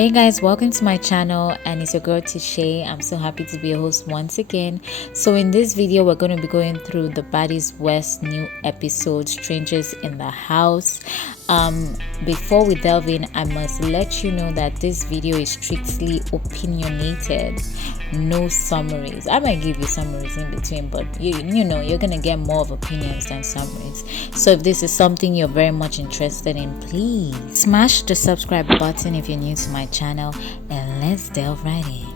Hey guys, welcome to my channel, and it's your girl Tishay. I'm so happy to be your host once again. So in this video, we're going to be going through the Baddies West new episode, Strangers in the House. Before we delve in, I must let you know that this video is strictly opinionated, no summaries. I might give you summaries in between, but you know you're gonna get more of opinions than summaries. So if this is something you're very much interested in, please smash the subscribe button if you're new to my channel, and let's delve right in.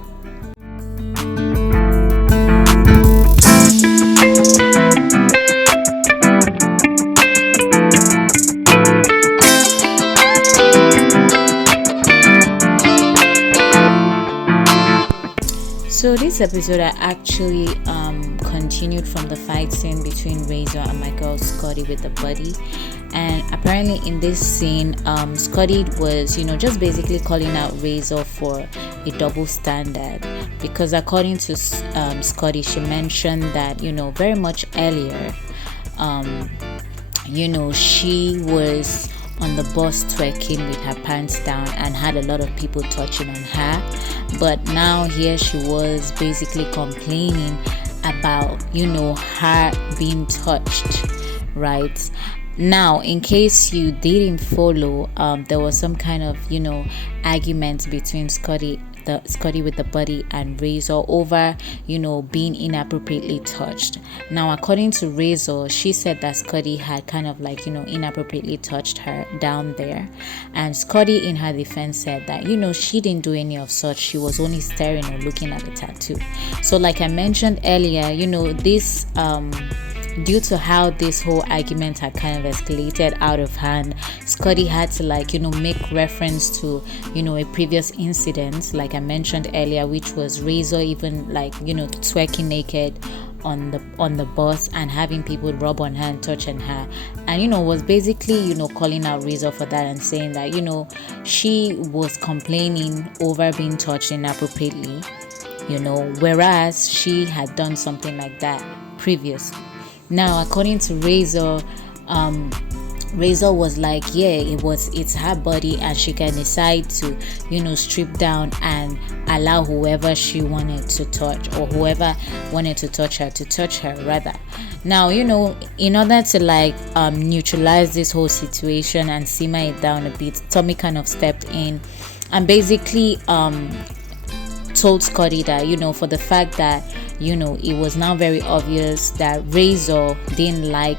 So this episode I actually continued from the fight scene between Razor and my girl Scotty with the buddy. And apparently in this scene, Scotty was, just basically calling out Razor for a double standard, because according to Scotty, she mentioned that, very much earlier, she was on the bus twerking with her pants down and had a lot of people touching on her, but now here she was basically complaining about her being touched, right? Now, in case you didn't follow, there was some kind of argument between Scotty with the buddy and Razor over being inappropriately touched. Now, according to Razor, she said that Scotty had kind of inappropriately touched her down there, and Scotty in her defense said that she didn't do any of such. She was only staring or looking at the tattoo. So like I mentioned earlier, this due to how this whole argument had kind of escalated out of hand, Scotty had to make reference to a previous incident, like I mentioned earlier, which was Razor even twerking naked on the bus and having people rub on her and touch on her, and was basically calling out Razor for that and saying that she was complaining over being touched inappropriately, whereas she had done something like that previously. Now, according to Razor, Razor was like, it's her body and she can decide to strip down and allow whoever she wanted to touch, or whoever wanted to touch her rather. Now, in order to neutralize this whole situation and simmer it down a bit, Tommy kind of stepped in and basically told Scotty that for the fact that it was now very obvious that Razor didn't like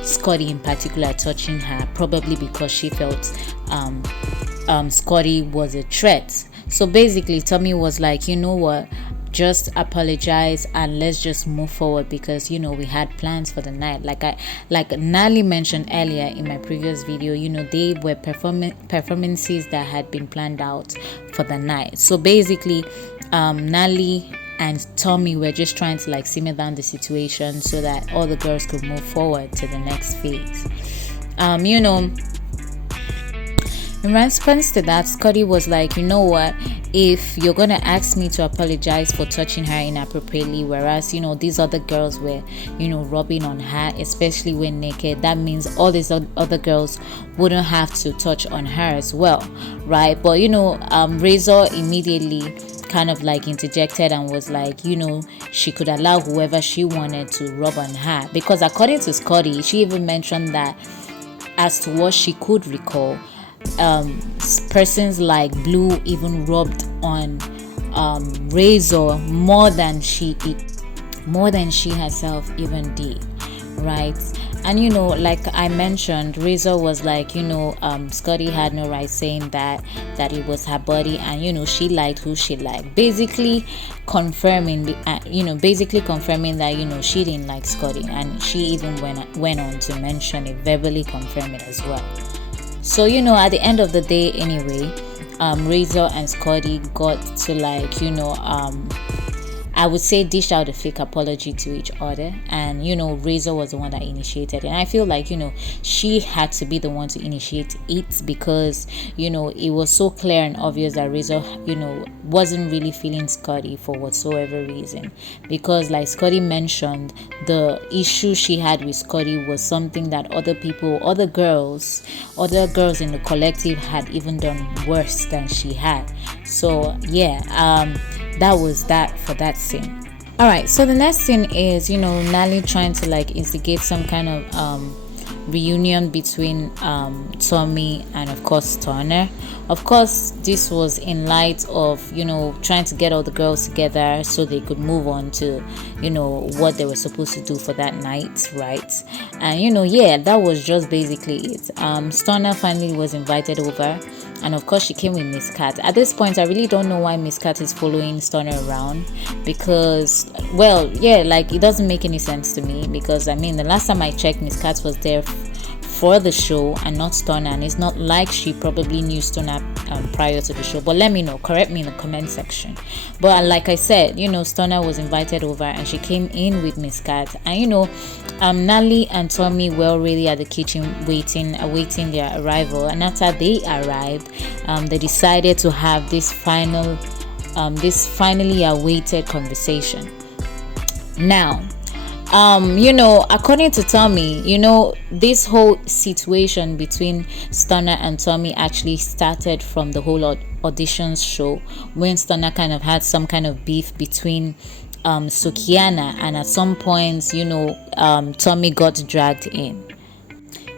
Scotty in particular touching her, probably because she felt Scotty was a threat. So basically Tommy was like, what, just apologize and let's just move forward, because we had plans for the night. Like Nally mentioned earlier in my previous video, they were performances that had been planned out for the night. So basically Nally and Tommy were just trying to simmer down the situation so that all the girls could move forward to the next phase. In response to that, Scotty was like, what, if you're gonna ask me to apologize for touching her inappropriately, whereas these other girls were rubbing on her, especially when naked, that means all these other girls wouldn't have to touch on her as well, right? But Razor immediately kind of interjected and was like, she could allow whoever she wanted to rub on her, because according to Scotty, she even mentioned that as to what she could recall, persons like Blue even rubbed on Razor more than she herself even did, right? And like I mentioned, Razor was like, Scotty had no right saying that it was her body, and she liked who she liked, basically confirming that she didn't like Scotty, and she even went on to mention it, verbally confirm it as well. So at the end of the day anyway, Razor and Scotty got to I would say, dish out a fake apology to each other. And Razor was the one that initiated, and I feel like she had to be the one to initiate it, because it was so clear and obvious that Razor wasn't really feeling Scotty for whatsoever reason, because like Scotty mentioned, the issue she had with Scotty was something that other girls in the collective had even done worse than she had. So yeah, that was that for that scene. All right, so the next scene is Nally trying to like instigate some kind of reunion between Tommy and of course Turner. Of course, this was in light of trying to get all the girls together so they could move on to what they were supposed to do for that night, right? And yeah, that was just basically it. Stunner finally was invited over, and of course she came with Miss Cat. At this point, I really don't know why Miss Cat is following Stunner around, because well, yeah, like it doesn't make any sense to me, because I mean the last time I checked, Miss Cat was there for the show and not Stunner, and it's not like she probably knew Stunner prior to the show. But let me know, correct me in the comment section. But like I said, Stunner was invited over and she came in with Miss Cat, and Nally and Tommy were already at the kitchen awaiting their arrival. And after they arrived, they decided to have this finally awaited conversation. Now, according to Tommy, this whole situation between Stunner and Tommy actually started from the whole auditions show, when Stunner kind of had some kind of beef between Sukiana, and at some points, Tommy got dragged in.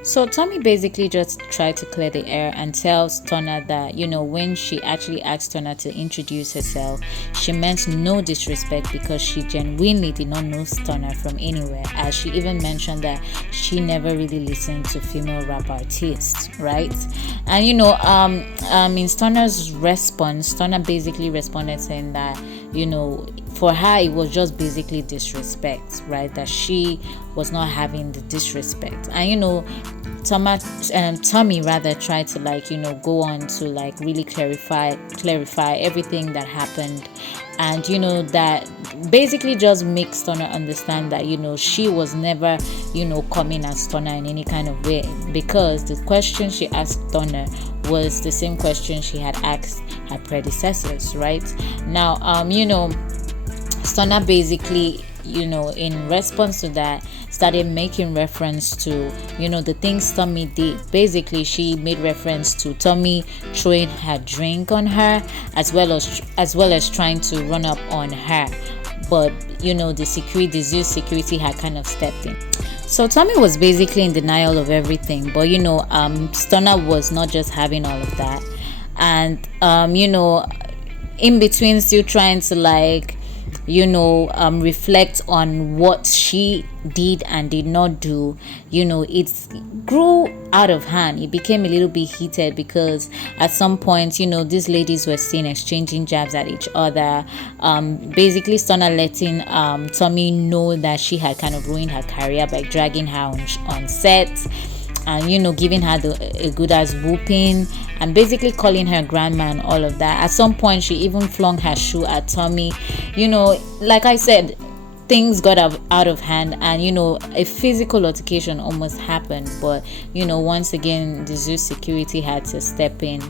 So Tommy basically just tried to clear the air and tell Stunner that, when she actually asked Stunner to introduce herself, she meant no disrespect, because she genuinely did not know Stunner from anywhere, as she even mentioned that she never really listened to female rap artists, right? And in Stunner's response, Stunner basically responded saying that, for her it was just basically disrespect, right? That she was not having the disrespect. And Tommy rather tried to go on to really clarify everything that happened, and that basically just makes Stunner understand that she was never coming at Stunner in any kind of way, because the question she asked Stunner was the same question she had asked her predecessors, right? Now Stunner basically in response to that started making reference to the things Tommy did. Basically, she made reference to Tommy throwing her drink on her, as well as trying to run up on her, but the zoo security had kind of stepped in. So Tommy was basically in denial of everything, but Stunner was not just having all of that, and in between still trying to reflect on what she did and did not do. It grew out of hand. It became a little bit heated, because at some point these ladies were seen exchanging jabs at each other, basically Stunner letting Tommy know that she had kind of ruined her career by dragging her on set, and giving her a good ass whooping, and basically calling her grandma and all of that. At some point she even flung her shoe at Tommy. Like I said, things got out of hand, and a physical altercation almost happened, but once again the zoo security had to step in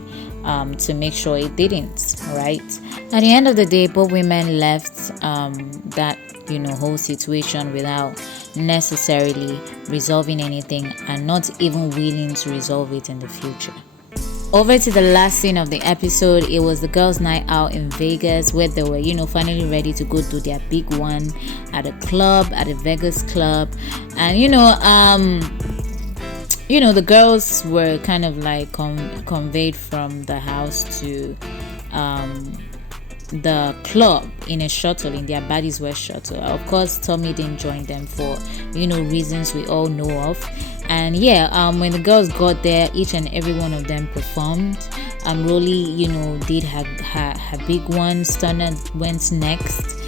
to make sure it didn't, right? At the end of the day, both women left that whole situation without necessarily resolving anything, and not even willing to resolve it in the future. Over to the last scene of the episode. It was the girls' night out in Vegas, where they were finally ready to go do their big one at a Vegas club. And the girls were kind of conveyed from the house to the club in a shuttle, in their Baddies West shuttle. Of course, Tommy didn't join them for reasons we all know of. And when the girls got there, each and every one of them performed. Rolly did her big one. Stunner went next.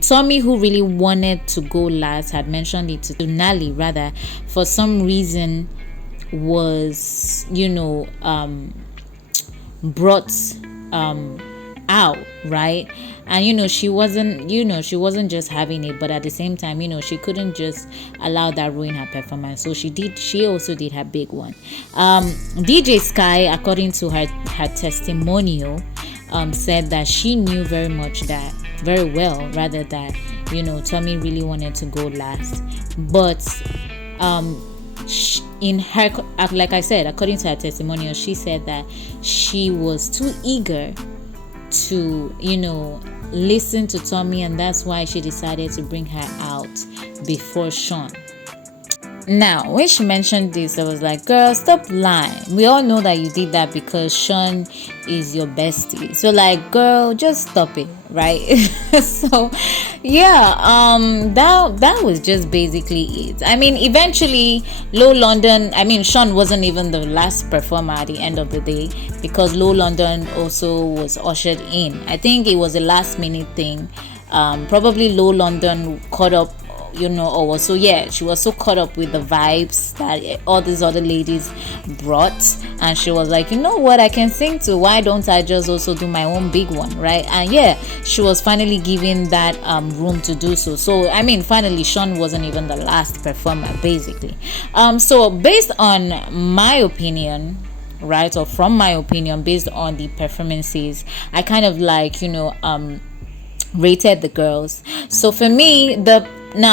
Tommy, who really wanted to go last, had mentioned it to Nally rather, for some reason was brought out, right? And she wasn't just having it, but at the same time, she couldn't just allow that ruin her performance. So she also did her big one. DJ Sky, according to her testimonial, said that she knew very well rather, that Tommy really wanted to go last, but in her, like I said, according to her testimonial, she said that she was too eager to listen to Tommy, and that's why she decided to bring her out before Sean. Now, when she mentioned this, I was like, girl, stop lying. We all know that you did that because Sean is your bestie. So, like, girl, just stop it, right? So, yeah, that was just basically it. I mean, eventually, Sean wasn't even the last performer at the end of the day, because Low London also was ushered in. I think it was a last minute thing. Probably Low London caught up, she was so caught up with the vibes that all these other ladies brought, and she was like, you know what, I can sing too, why don't I just also do my own big one, right? And yeah, she was finally given that room to do so. So I mean, finally Sean wasn't even the last performer, basically. So based on my opinion, right, or from my opinion, based on the performances, I kind of like rated the girls. So for me, when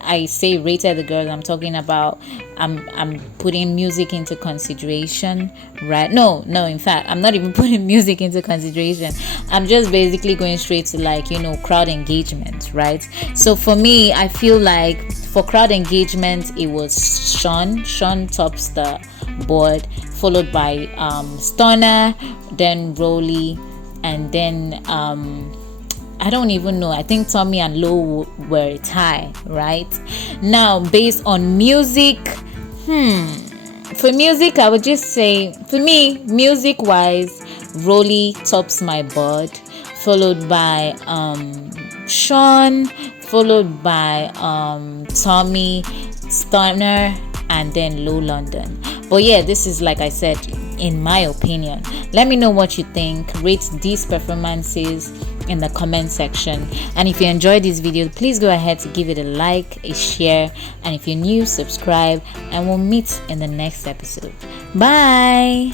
I say rated the girls, I'm talking about I'm putting music into consideration, right? No, in fact, I'm not even putting music into consideration. I'm just basically going straight to crowd engagement, right? So for me, I feel like for crowd engagement, it was Sean tops the board, followed by Stunner, then Rolly, and then I don't even know, I think Tommy and Low were a tie, right? Now, based on music, for music, I would just say, for me, music wise, Rolly tops my board, followed by Sean, followed by Tommy, Stunner, and then Low London. But yeah, this is, like I said, in my opinion. Let me know what you think. Rate these performances in the comment section, and if you enjoyed this video, please go ahead to give it a like, a share, and if you're new, subscribe, and we'll meet in the next episode. Bye.